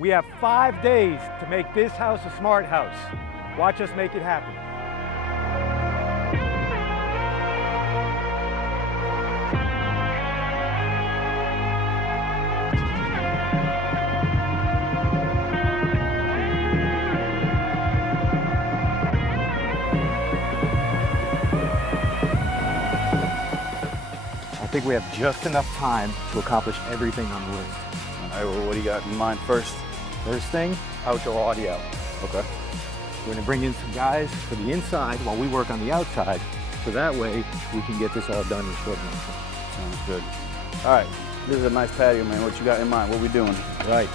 We have 5 days to make this house a smart house. Watch us make it happen. I think we have just enough time to accomplish everything on the list. All right, well, what do you got in mind first? First thing, outdoor audio. Okay. We're gonna bring in some guys for the inside while we work on the outside, so that way we can get this all done in short enough time. Sounds good. All right, this is a nice patio, man. What you got in mind? What we doing? Right.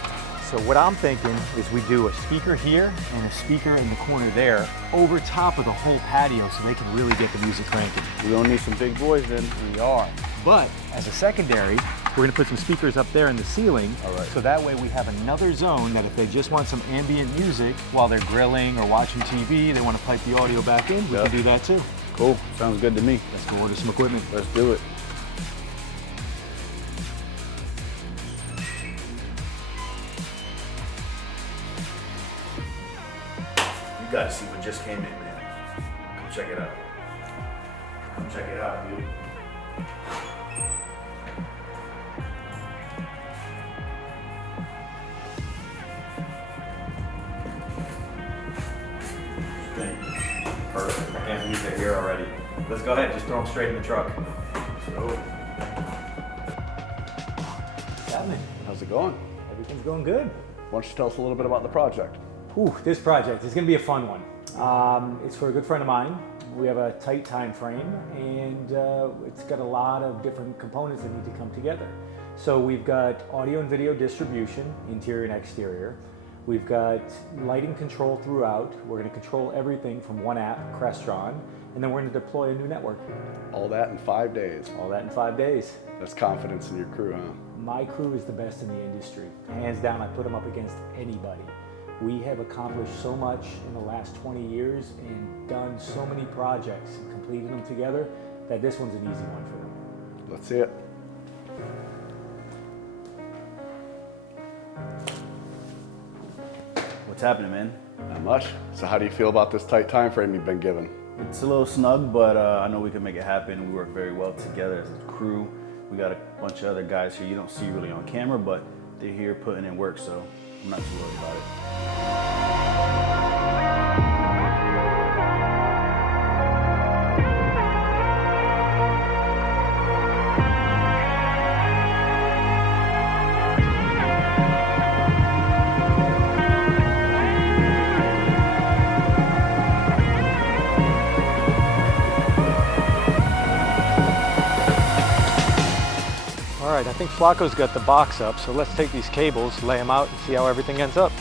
So what I'm thinking is we do a speaker here and a speaker in the corner there over top of the whole patio so they can really get the music cranking. We're gonna need some big boys then. We are. But as a secondary, we're gonna put some speakers up there in the ceiling. All right. So that way we have another zone that if they just want some ambient music while they're grilling or watching TV, they want to pipe the audio back in, we can do that too. Cool, sounds good to me. Let's go order some equipment. Let's do it. You gotta see what just came in, man. Come check it out. Come check it out, dude. Perfect. I can't believe they're here already. Let's go ahead, just throw them straight in the truck. So, How's it going? Everything's going good. Why don't you tell us a little bit about the project? Whew, this project is going to be a fun one. It's for a good friend of mine. We have a tight time frame, and it's got a lot of different components that need to come together. So we've got audio and video distribution, interior and exterior. We've got lighting control throughout. We're going to control everything from one app, Crestron, and then we're going to deploy a new network. All that in 5 days. All that in 5 days. That's confidence in your crew, huh? My crew is the best in the industry. Hands down, I put them up against anybody. We have accomplished so much in the last 20 years and done so many projects and completed them together that this one's an easy one for them. Let's see it. What's happening, man? Not much. So how do you feel about this tight time frame you've been given? It's a little snug, but I know we can make it happen. We work very well together as a crew. We got a bunch of other guys here you don't see really on camera, but they're here putting in work, so I'm not too worried about it. All right, I think Flacco's got the box up, so let's take these cables, lay them out, and see how everything ends up.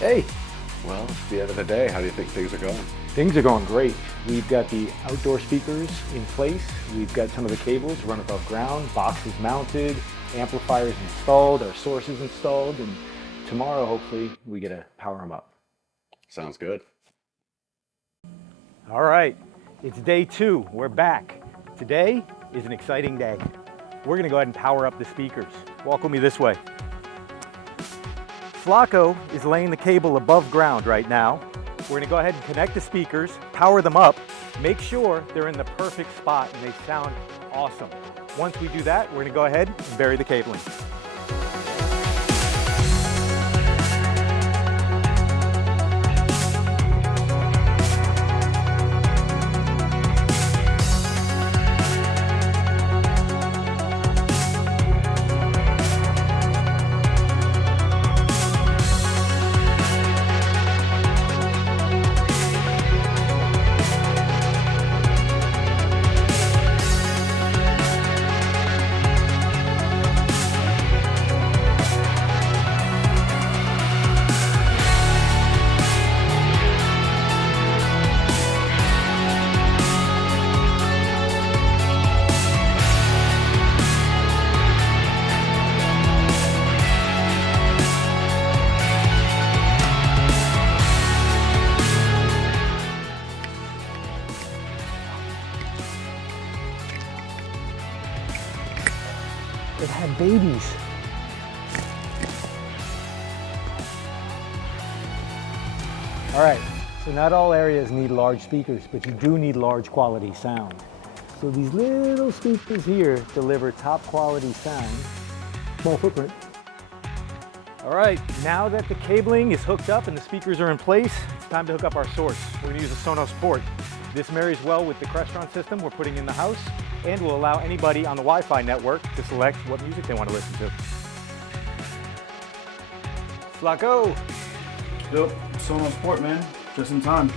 Hey, Well, it's the end of the day. How do you think things are going? things are going great. We've got the outdoor speakers in place. We've got some of the cables run above ground, boxes mounted, amplifiers installed, our sources installed, and tomorrow, hopefully, we get to power them up. Sounds good. All right, it's day 2. We're back. Today is an exciting day. We're gonna go ahead and power up the speakers. Walk with me this way. Flacco is laying the cable above ground right now. We're gonna go ahead and connect the speakers, power them up, make sure they're in the perfect spot and they sound awesome. Once we do that, we're gonna go ahead and bury the cabling. It had babies. All right, so not all areas need large speakers, but you do need large quality sound. So these little speakers here deliver top quality sound. Small footprint. All right, now that the cabling is hooked up and the speakers are in place, it's time to hook up our source. We're gonna use a Sonos port. This marries well with the Crestron system we're putting in the house and will allow anybody on the Wi-Fi network to select what music they want to listen to. Flacco! Yep, Sonos port, man. Just in time.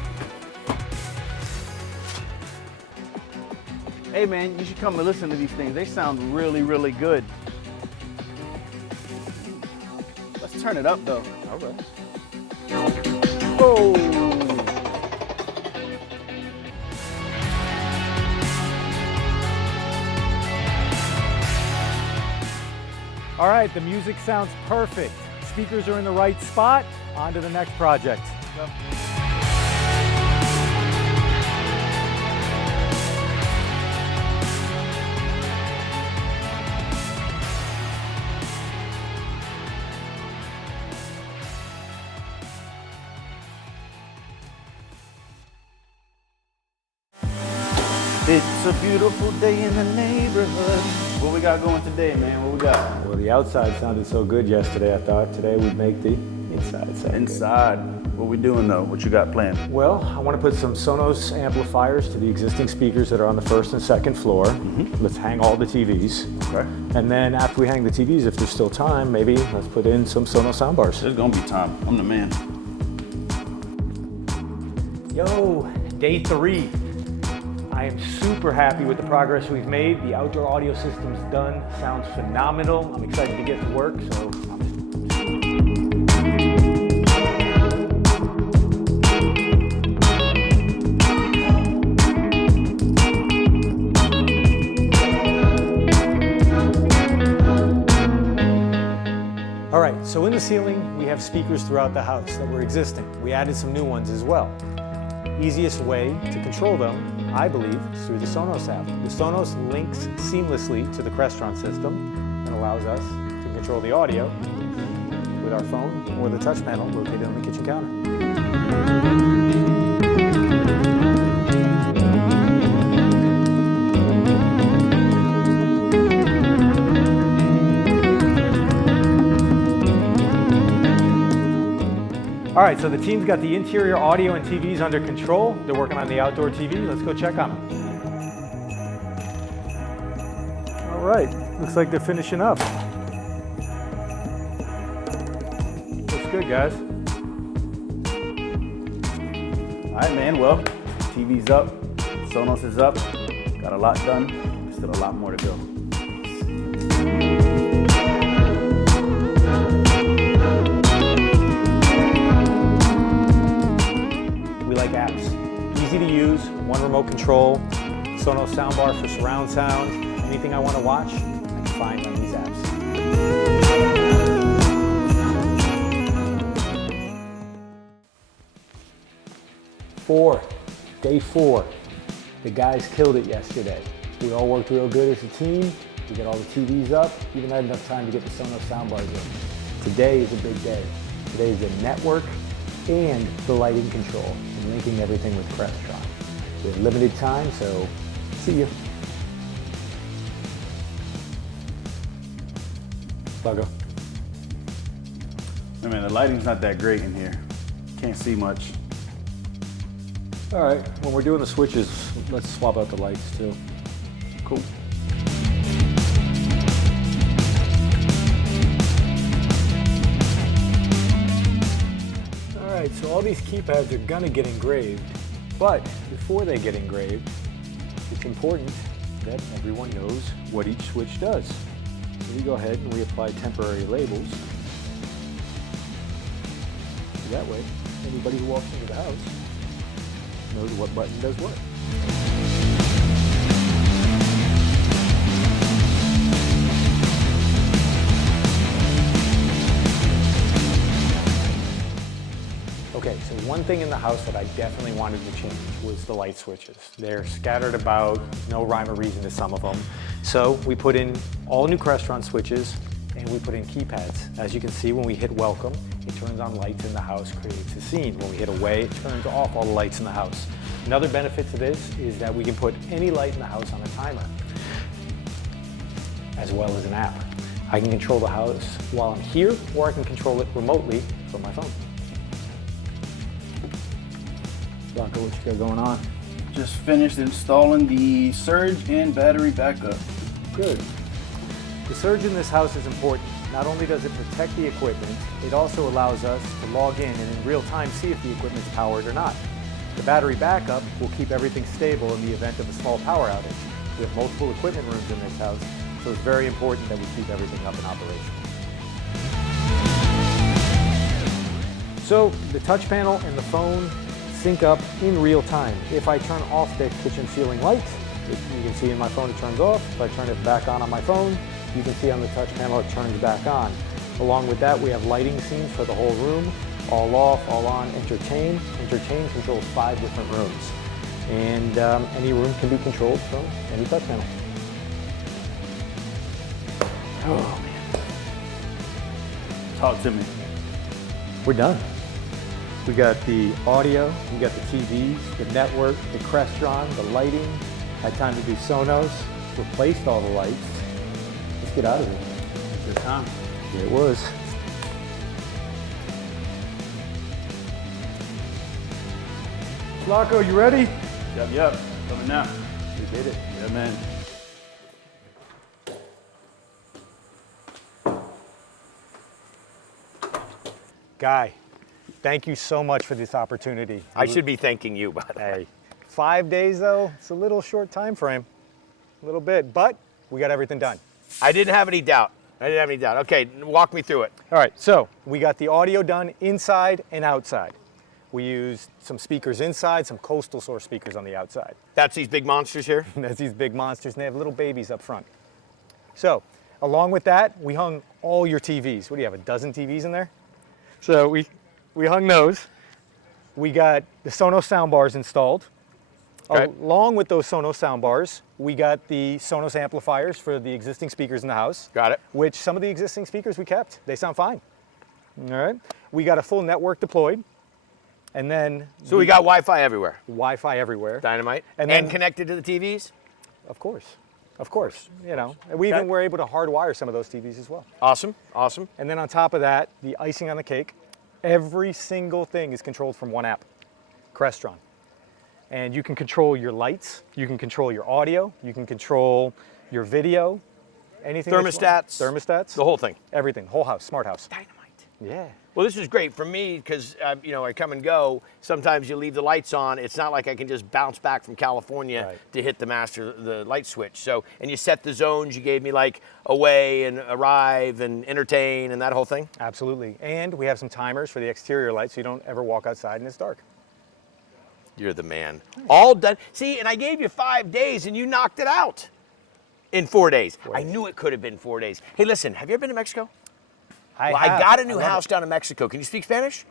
Hey, man, you should come and listen to these things. They sound really, really good. Let's turn it up, though. All right. Whoa! All right, the music sounds perfect. Speakers are in the right spot. On to the next project. Yep. It's a beautiful day in the neighborhood. What we got going today, man? What we got? Well, the outside sounded so good yesterday, I thought today we'd make the inside sound good. Inside. What we doing though? What you got planned? Well, I want to put some Sonos amplifiers to the existing speakers that are on the first and second floor. Let's hang all the TVs. Okay. And then after we hang the TVs, if there's still time, maybe let's put in some Sonos soundbars. There's gonna be time. I'm the man. Yo, day 3. I am super happy with the progress we've made. The outdoor audio system's done, sounds phenomenal. I'm excited to get to work, so all right, so in the ceiling, we have speakers throughout the house that were existing. We added some new ones as well. Easiest way to control them, I believe, is through the Sonos app. The Sonos links seamlessly to the Crestron system and allows us to control the audio with our phone or the touch panel located on the kitchen counter. All right, so the team's got the interior audio and TVs under control. They're working on the outdoor TV. Let's go check on them. All right, looks like they're finishing up. Looks good, guys. All right, man. Well, TV's up, Sonos is up. Got a lot done. Still a lot more to go. Like apps. Easy to use, one remote control, Sonos soundbar for surround sound. Anything I want to watch, I can find on these apps. Day 4. The guys killed it yesterday. We all worked real good as a team. We got all the TVs up, even had enough time to get the Sonos soundbars in. Today is a big day. Today is the network and the lighting control and linking everything with Crestron. We have limited time, so see you. Buggo. I mean, the lighting's not that great in here. Can't see much. All right, when we're doing the switches, let's swap out the lights too. Cool. All right, so all these keypads are gonna get engraved, but before they get engraved, it's important that everyone knows what each switch does. So we go ahead and we apply temporary labels. That way, anybody who walks into the house knows what button does what. Okay, so one thing in the house that I definitely wanted to change was the light switches. They're scattered about, no rhyme or reason to some of them. So we put in all new Crestron switches and we put in keypads. As you can see, when we hit welcome, it turns on lights in the house, creates a scene. When we hit away, it turns off all the lights in the house. Another benefit to this is that we can put any light in the house on a timer, as well as an app. I can control the house while I'm here, or I can control it remotely from my phone. Blanco, what you got going on? Just finished installing the surge and battery backup. Good. The surge in this house is important. Not only does it protect the equipment, it also allows us to log in and in real time see if the equipment's powered or not. The battery backup will keep everything stable in the event of a small power outage. We have multiple equipment rooms in this house, so it's very important that we keep everything up and operational. So the touch panel and the phone sync up in real time. If I turn off the kitchen ceiling light, you can see in my phone it turns off. If I turn it back on my phone, you can see on the touch panel it turns back on. Along with that, we have lighting scenes for the whole room, all off, all on, entertain. Entertain controls 5 different rooms. And any room can be controlled from any touch panel. Oh man. Talk to me. We're done. We got the audio, we got the TVs, the network, the Crestron, the lighting. Had time to do Sonos, replaced all the lights. Let's get out of here. Good time. Here it was. Flacco, you ready? Yep. Coming now. We did it. Yeah, man. Guy, thank you so much for this opportunity. I should be thanking you, but Hey, 5 days though, it's a little short time frame. A little bit, but we got everything done. I didn't have any doubt. Okay, walk me through it. All right, so we got the audio done inside and outside. We used some speakers inside, some Coastal Source speakers on the outside. That's these big monsters here? That's these big monsters, and they have little babies up front. So, along with that, we hung all your TVs. What do you have, a dozen TVs in there? So we hung those. We got the Sonos soundbars installed. Okay. Along with those Sonos soundbars, we got the Sonos amplifiers for the existing speakers in the house. Got it. Which some of the existing speakers we kept. They sound fine. All right. We got a full network deployed. And then So we got Wi-Fi everywhere. Wi-Fi everywhere. Dynamite. And And then- connected to the TVs? Of course, you know. We even were able to hardwire some of those TVs as well. Awesome, awesome. And then on top of that, the icing on the cake, every single thing is controlled from one app, Crestron. And you can control your lights, you can control your audio, you can control your video, anything. that you want. Thermostats. Thermostats. The whole thing. Everything, whole house, smart house. Dynamite. Yeah. Well, this is great for me because, I come and go. Sometimes you leave the lights on. It's not like I can just bounce back from California Right. to hit the light switch. So, and you set the zones. You gave me like away and arrive and entertain and that whole thing. Absolutely. And we have some timers for the exterior lights so you don't ever walk outside and it's dark. You're the man. All done. See, and I gave you 5 days and you knocked it out in 4 days. I knew it could have been 4 days. Hey, listen, have you ever been to Mexico? I got a new house down in Mexico. Can you speak Spanish?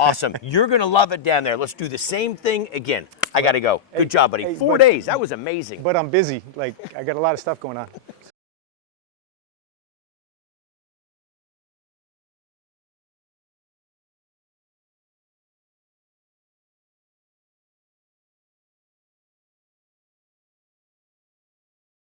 Awesome. You're going to love it down there. Let's do the same thing again. I got to go. Good job, buddy. 4 days. That was amazing. But I'm busy. Like, I got a lot of stuff going on.